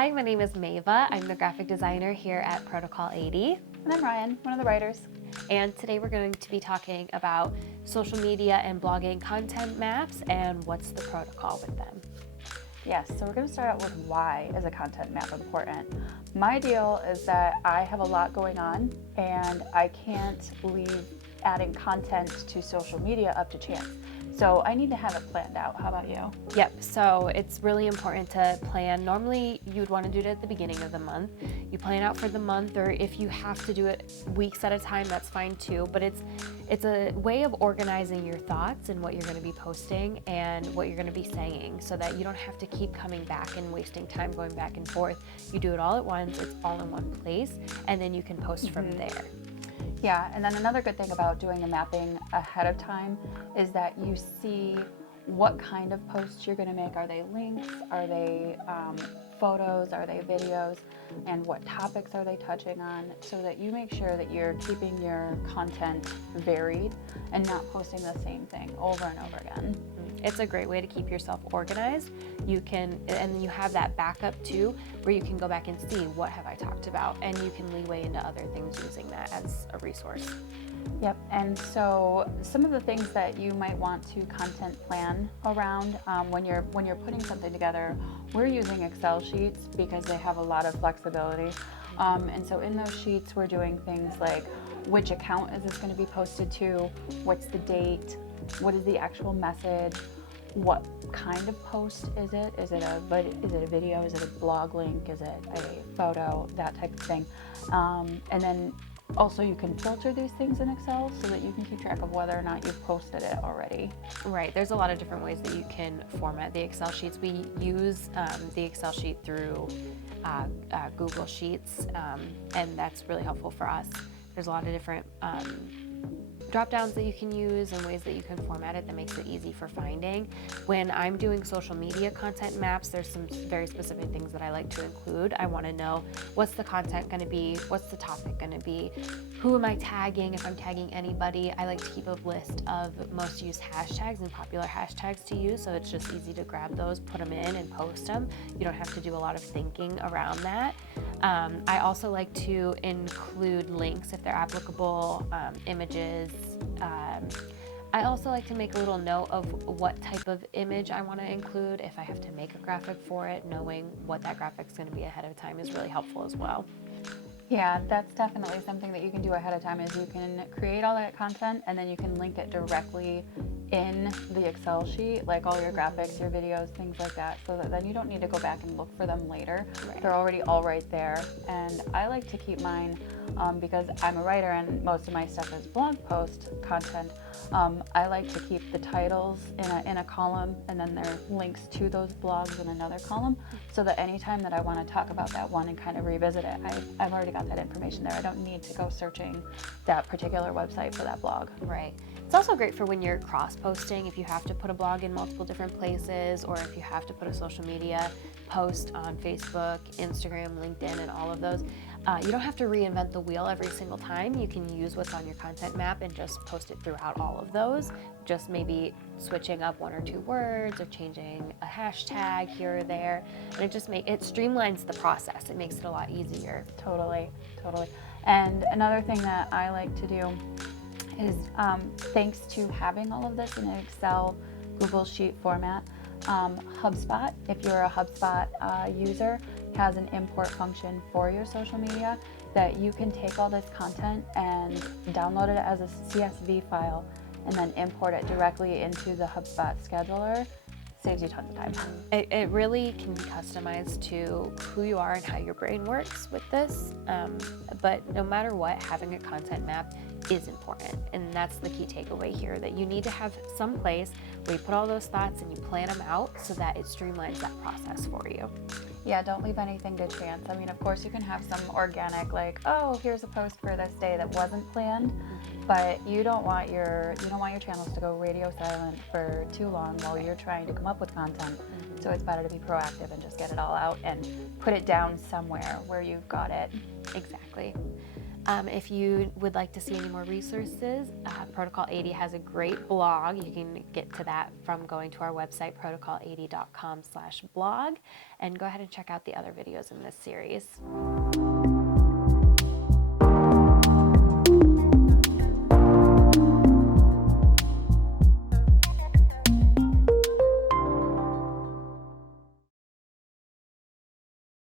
Hi, my name is Mava. I'm the graphic designer here at Protocol 80. And I'm Ryan, one of the writers. And today we're going to be talking about social media and blogging content maps and what's the protocol with them. Yes, so we're going to start out with why is a content map important. My deal is that I have a lot going on and I can't leave adding content to social media up to chance. So I need to have it planned out. How about you? Yep, so it's really important to plan. Normally you'd want to do it at the beginning of the month. You plan out for the month, or if you have to do it weeks at a time, that's fine too. But it's a way of organizing your thoughts and what you're going to be posting and what you're going to be saying, so that you don't have to keep coming back and wasting time going back and forth. You do it all at once, it's all in one place, and then you can post from there. Yeah, and then another good thing about doing the mapping ahead of time is that you see what kind of posts you're going to make. Are they links? Are they photos? Are they videos? And what topics are they touching on? So that you make sure that you're keeping your content varied and not posting the same thing over and over again. It's a great way to keep yourself organized. You can, and you have that backup too, where you can go back and see what have I talked about, and you can leeway into other things using that as a resource. Yep, and so some of the things that you might want to content plan around when you're putting something together, we're using Excel sheets because they have a lot of flexibility. And so in those sheets, we're doing things like which account is this going to be posted to, what's the date, what is the actual message, what kind of post is it? Is it a video? Is it a blog link? Is it a photo? That type of thing. And then also you can filter these things in Excel so that you can keep track of whether or not you've posted it already. Right, there's a lot of different ways that you can format the Excel sheets. We use the Excel sheet through Google Sheets, and that's really helpful for us. There's a lot of different drop downs that you can use and ways that you can format it that makes it easy for finding. When I'm doing social media content maps, there's some very specific things that I like to include. I want to know what's the content going to be, what's the topic going to be, who am I tagging, if I'm tagging anybody. I like to keep a list of most used hashtags and popular hashtags to use, so it's just easy to grab those, put them in, and post them. You don't have to do a lot of thinking around that. I also like to include links if they're applicable, images. I also like to make a little note of what type of image I want to include. If I have to make a graphic for it, knowing what that graphic's going to be ahead of time is really helpful as well. Yeah, that's definitely something that you can do ahead of time, is you can create all that content and then you can link it directly in the Excel sheet, like all your graphics, your videos, things like that, so that then you don't need to go back and look for them later. Right. They're already all right there. And I like to keep mine because I'm a writer and most of my stuff is blog post content. I like to keep the titles in a column, and then there are links to those blogs in another column, so that anytime that I want to talk about that one and kind of revisit it, I've already got that information there. I don't need to go searching that particular website for that blog. Right. It's also great for when you're cross-posting, if you have to put a blog in multiple different places, or if you have to put a social media post on Facebook, Instagram, LinkedIn, and all of those. You don't have to reinvent the wheel every single time. You can use what's on your content map and just post it throughout all of those. Just maybe switching up one or two words or changing a hashtag here or there. And it streamlines the process. It makes it a lot easier. Totally. And another thing that I like to do is, thanks to having all of this in an Excel, Google Sheet format, HubSpot, if you're a HubSpot user, has an import function for your social media that you can take all this content and download it as a CSV file and then import it directly into the HubSpot scheduler. Saves you tons of time. It really can be customized to who you are and how your brain works with this. But no matter what, having a content map is important. And that's the key takeaway here, that you need to have some place where you put all those thoughts and you plan them out so that it streamlines that process for you. Yeah, don't leave anything to chance. I mean, of course, you can have some organic, like, oh, here's a post for this day that wasn't planned, but you don't want your channels to go radio silent for too long while you're trying to come up with content. So it's better to be proactive and just get it all out and put it down somewhere where you've got it. Exactly. If you would like to see any more resources, Protocol 80 has a great blog. You can get to that from going to our website, protocol80.com/blog, and go ahead and check out the other videos in this series.